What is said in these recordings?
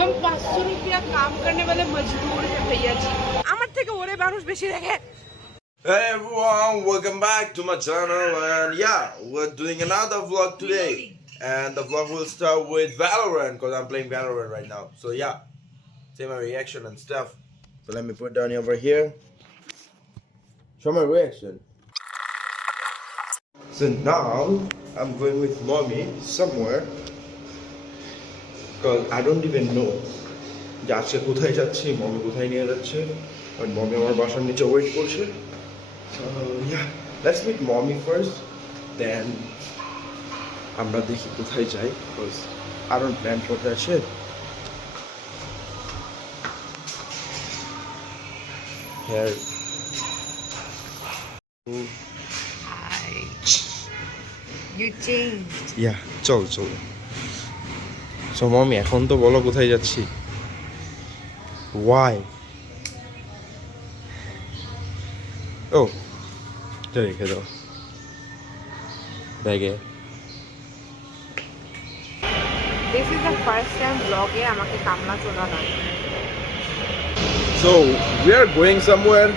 हम 500 रुपया काम करने वाले मजदूर हैं भैया जी আমার থেকে ওরে মানুষ বেশি দেখে Hey everyone, welcome back to my channel and yeah, we're doing another vlog today and the vlog will start with Valorant because I'm playing Valorant right now. So yeah, see my reaction and stuff. So let me put down over here. Show my reaction. So now I'm going with mommy somewhere because I don't even know যে আজকে কোথায় যাচ্ছি, mummy কোথায় নিয়ে যাচ্ছে, আর mummy আমার বাসার নিচে ওয়েট করছে। Yeah, let's meet mommy first, then আমরা দেখি কোথায় যাই because I don't plan for that shit. Here. You changed. Yeah, চল চল। So mommy এখন তো বলো কোথায় যাচ্ছি? Why? Oh, এটা রেখে দাও ব্যাগে। This is the first time vlog এ আমাকে কামলা চোদা লাগে। So we are going somewhere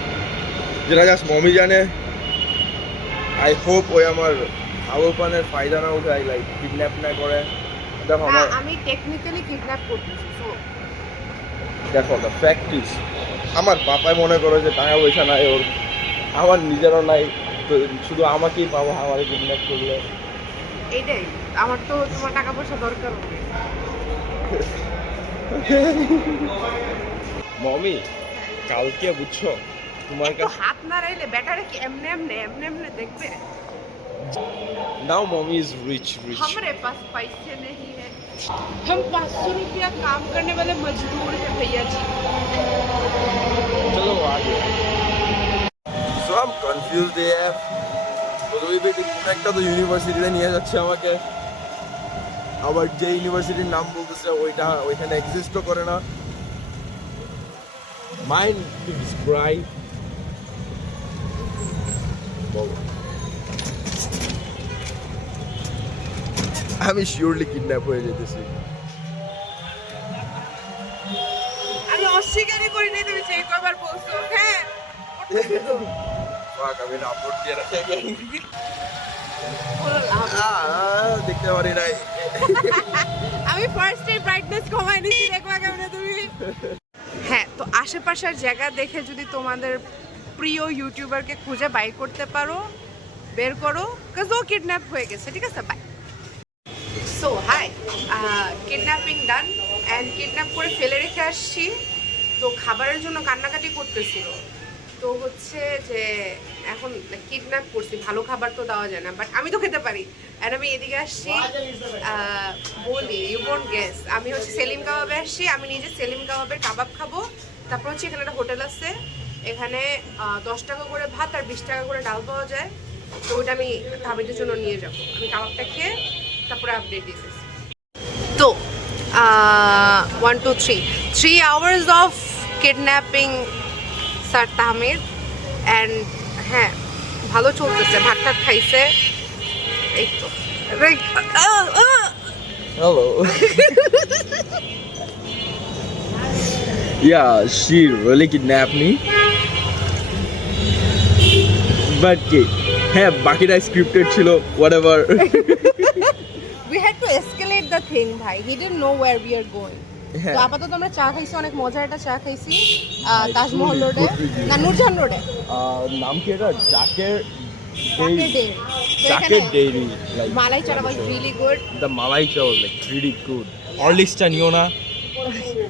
যেটা জাস্ট মমি জানে। I hope ওই আমার আউপানের ফায়দা না উঠায়, লাইক কিডন্যাপ না করে। দেখো আমি টেকনিক্যালি কিডন্যাপ করতেছি। সো দেখো দ্য ফ্যাক্ট ইজ আমার বাপাই মনে করো যে টাকা পয়সা নাই ওর, আমার নিজেরও নাই, তো শুধু আমাকেই পাবো আমার কিডন্যাপ করলে। এইটাই আমার তো তোমার টাকা পয়সা দরকার হবে। মমি কালকে বুঝছো তোমার তো কাছে হাত না রাইলে ব্যাটারে কি এমনে এমনে এমনে এমনে দেখবে। নাও মমি ইজ রিচ हमारे पास पैसे नहीं है हम 500 रुपया काम करने वाले मजदूर हैं भैया जी চলো আগে। So I am confused F ওই বেটি কোন একটা তো ইউনিভার্সিটিতে নিয়ে যাচ্ছে আমাকে, আবার যে ইউনিভার্সিটির নাম বলতেছে ওইটা ওইখানে এক্সিস্টও করে না। মাইন্ড টু ডিসক্রাইব আমি শিওরলি কিডন্যাপ হয়ে যেতেছি। আমি অস্বীকারই করি নাই, তুমি যে কবার বলছো হ্যাঁ ফাক আমি রাপোর্ট দিয়ে রাখি দেখতে পারি নাই। আমি ফার্স্ট টাইম ব্রাইটনেস কমাই নিছি, দেখবা কেমনে তুমি। হ্যাঁ, তো আশেপাশের জায়গা দেখে যদি তোমাদের প্রিয় ইউটিউবারকে খুঁজে বাই করতে পারো, বের করো, কাজ ও কিডন্যাপ হয়ে গেছে। ঠিক আছে, bye. So hi, kidnapping done and kidnap করে ফেলে রেখে আসছি। তো খাবারের জন্য কান্নাকাটি করতেছিল, তো হচ্ছে যে এখন কিডন্যাপ করছি, ভালো খাবার তো দেওয়া যায় না, বাট আমি তো খেতে পারি। অ্যান্ড আমি এদিকে আসছি, বলি ইউ ডোন্ট গেস, আমি হচ্ছে সেলিম কাবাবে আসছি। আমি নিজে সেলিম কাবাবের কাবাব খাবো। তারপর হচ্ছে এখানে একটা হোটেল আছে, এখানে 10 টাকা করে ভাত আর 20 টাকা করে ডাল পাওয়া যায়। তো ওইটা আমি ভাবিদের জন্য নিয়ে যাবো। আমি কাবাবটা খেয়ে তারপরে আপডেট দিতেছি। তো 1 2 3 hours of kidnapping sir Tahmid and হ্যাঁ ভালো চলতেছে, ভাত টাত খাইছে এই তো। Hello. Yeah, she really kidnapped me. But হ্যাঁ বাকিটা স্ক্রিপ্টেড ছিল, whatever. We had to escalate the thing ভাই, he didn't know where we are going. তো আপাতত আমরা চা খাইছি, অনেক মজার একটা চা খাইছি তাজমহল রোডে, না নূরজাহান রোডে। নাম কি এটা? জাকের ডেইরি। মালাই চা was really good. The malai chow was like really good. হরলিক্সটা নিও না।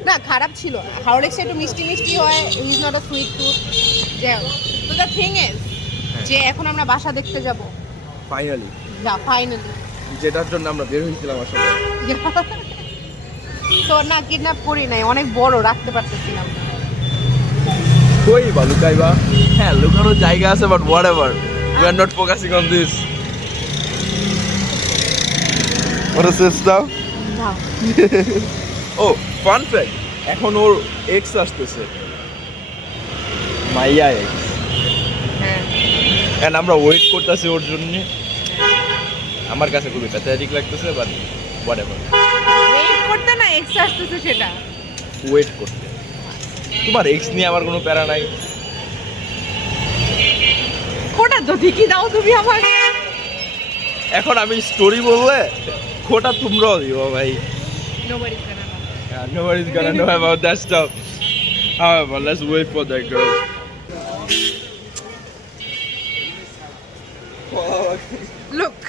না খারাপ ছিল, হরলিক্স একটু মিষ্টি মিষ্টি হয়, he is not a sweet tooth. তো দ্য থিং ইজ যে এখন আমরা বাসা দেখতে যাব ফাইনালি, ফাইনালি, যেটার জন্য আমরা বের হয়েছিলাম আসলে। তো না কিডন্যাপ করি নাই, অনেক বড় রাখতে পারতেছিলাম। কই বা লুকাইবা? হ্যাঁ লুকানোর জায়গা আছে, but whatever, we are not focusing on this. What is this now? Oh, fun fact, এখন ওর এক্স আসতেছে, মাইয়া এক্স। হ্যাঁ, এন্ড আমরা ওয়েট করতেছি ওর জন্য। আমার কাছে খুবই প্যাথেটিক লাগতেছে, বাট হোয়াটএভার। ওয়েট করতে না এক্স আসতেছে সেটা। ওয়েট করতে। তোমার এক্স নিয়ে আমার কোনো প্যারা নাই। কোটা তো ঠিকই দাও তুমি আমাকে। এখন আমি স্টোরি বললে খোটা তোমরাও দিও ভাই। Nobody's gonna know. Yeah, nobody's gonna know about that stuff. However, let's wait for that girl. Look,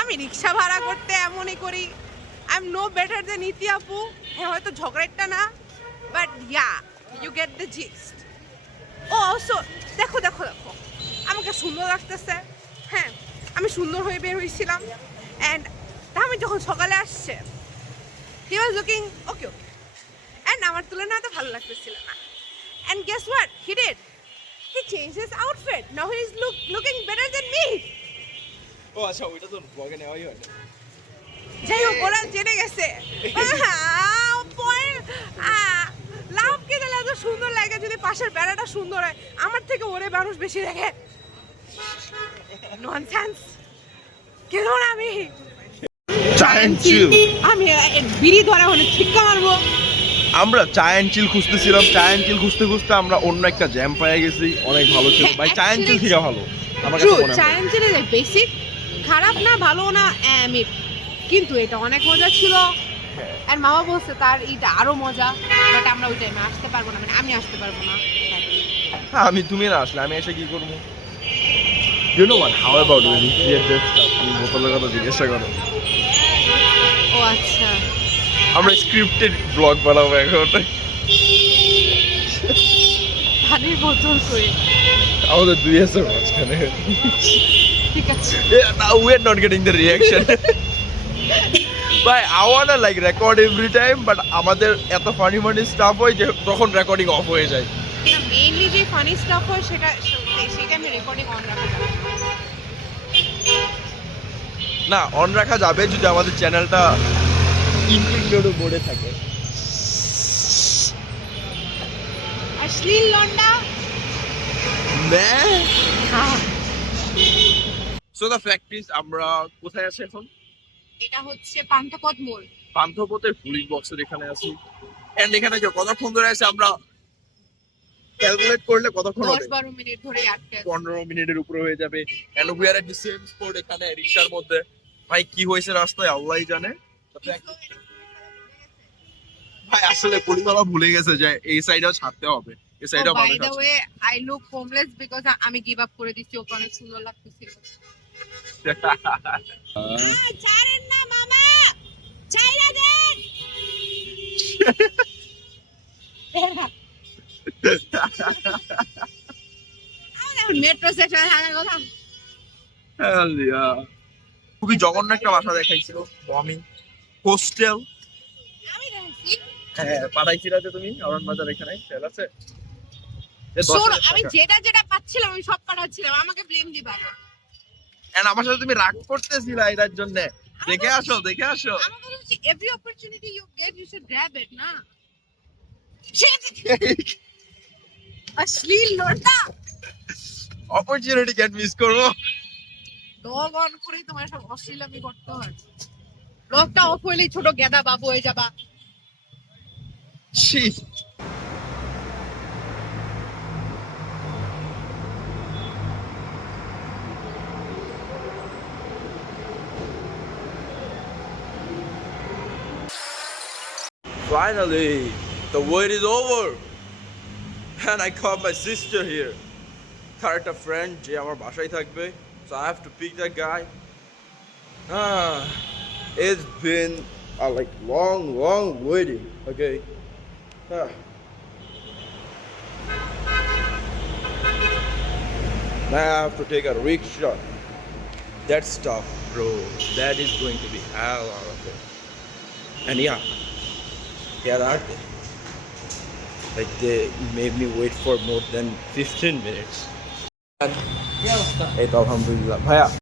আমি রিক্সা ভাড়া করতে এমনই করি। I am no better than Iti আপু। হ্যাঁ হয়তো ঝগড়াটা না, but yeah you get the gist. ও অলসো দেখো দেখো দেখো আমাকে সুন্দর লাগতেছে। হ্যাঁ আমি সুন্দর হয়ে বের হয়েছিলাম, অ্যান্ড আমি যখন সকালে আসছে হি was looking okay okay, and আমার তুলনায় তো ভালো লাগতেছিল না। And guess what he did, he change his outfit, now he is looking better than me. ও আচ্ছা, ওইটা তো ব্লগে নেওয়াই হয় না। যাই হোক ওরা জেনে গেছে। লাভ কে দিলে এত সুন্দর লাগে যদি পাশের বেড়াটা সুন্দর হয়, আমার থেকে ওরে মানুষ বেশি দেখে। ননসেন্স। কেন আমি Giant chill. আমি বিড়ি ধরে হলে ঠিকটা মারবো। আমরা চায়ন চিল খুঁজতেছিলাম, চায়ন চিল খুঁজতে খুঁজতে আমরা অন্য একটা জ্যাম পেয়ে গেছি, অনেক ভালো ছিল ভাই। চায়ন চিল থেকে ভালো আমার কাছে মনে হয়। চায়ন চিল বেসিক খারাপ না ভালো না মিড, কিন্তু এটা অনেক মজা ছিল। আর মামা বলছে তার এটা আরো মজা, বাট আমরা ওই টাইমে আসতে পারবো না, মানে আমি আসতে পারবো না। হ্যাঁ, আমি তুমি না আসলে আমি এসে কি করবো? You know what? How about when you create that stuff? তুমি বোতলের কথা জিজ্ঞাসা করো। ও আচ্ছা, আমরা স্ক্রিপ্টেড ব্লগ বানাবো এখন। পানির বোতল করে আমাদের দুই আছে মাঝখানে। ঠিক আছে। Now we're not getting the reaction. But I wanna like record every time, but আমাদের এত ফানি ফানি স্টাফ হয় যে তখন রেকর্ডিং অফ হয়ে যায়। মেইনলি যে ফানি স্টাফ হয় সেটা আমি রেকর্ডিং অন রাখা যাবে না, অন রাখা যাবে যদি আমাদের চ্যানেলটা ইনক্লুডেড বোর্ডে থাকে। আর শ্লীল লন্ডা সো দ্য ফ্যাক্ট ইজ আমরা কোথায় আছি এখন? এটা হচ্ছে পান্থপথ মোড়। পান্থপথের পুলিশ বক্সের এখানে আছি। এন্ড এখানে যে কতক্ষণ ধরে আছে আমরা ক্যালকুলেট করলে কতক্ষণ হবে? 10-12 মিনিট ধরে আটকে আছে। 15 মিনিটের উপরে হয়ে যাবে। And we are at the same spot এখানে রিকশার মধ্যে। ভাই কি হয়েছে রাস্তায় আল্লাহই জানে। ভাই আসলে পুলিশওয়ালা ভুলে গেছে যে এই সাইডেও ছাড়তে হবে, এই সাইডেও বাই মানুষ দ্য আছে। Way I look homeless because আমি গিভ আপ করে দিচ্ছি, ওকে অনেক সুন্দর লাগতেছিল। ছাড়েন না মামা, ছাইরা দেন। মেট্রো স্টেশন থাকার কথা। Hell yeah. খুবই জঘন্য একটা বাসা দেখাইছিল, বমি হোস্টেল। আমি দেখছি হ্যাঁ, পাঠাইছিলা যে তুমি আরন বাজার এখানে সেল আছে। শোনো, আমি যেটা যেটা পাচ্ছিলাম আমি সব পাঠাচ্ছিলাম, আমাকে ব্লেম দিবা না। এন্ড আমার সাথে তুমি রাগ করতেছিলা এটার জন্য। দেখে আসো, দেখে আসো। আমাকে বলছি every opportunity you get you should grab it না। অশ্লীল লড়তা অপরচুনিটি ক্যান মিস করবো। লগ অন করেই তোমার সব অশ্লীলামি করতে হয়। লগটা অফ হইলেই ছোট গেদা বাবু হয়ে যাবা। ছি। Finally, the wait is over, and I caught my sister here. তার একটা friend যে আমার বাসায় থাকবে, so I have to pick that guy. It's been a like long waiting. Okay. Now I have to take a rickshaw. That stuff, bro, that is going to be hell out of it. And yeah, here are they. Like they made me wait for more than 15 minutes. এই তো আলহামদুলিল্লাহ ভাইয়া